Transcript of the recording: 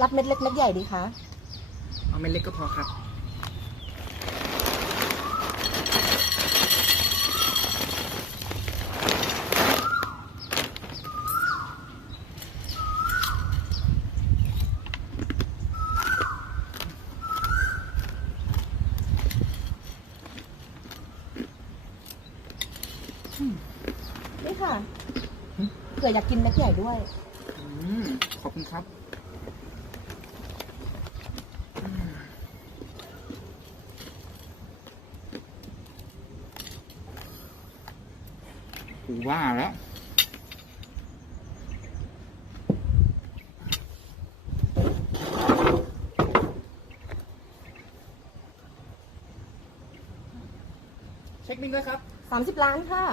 รับเม็ดเล็กเม็ดใหญ่ดีคะ เอาเม็ดเล็กก็พอครับนี่ค่ะเผื่ออยากกินเม็ดใหญ่ด้วย ขอบคุณครับกูว่าแล้วเช็คบินด้วยครับ 30 ล้านค่ะ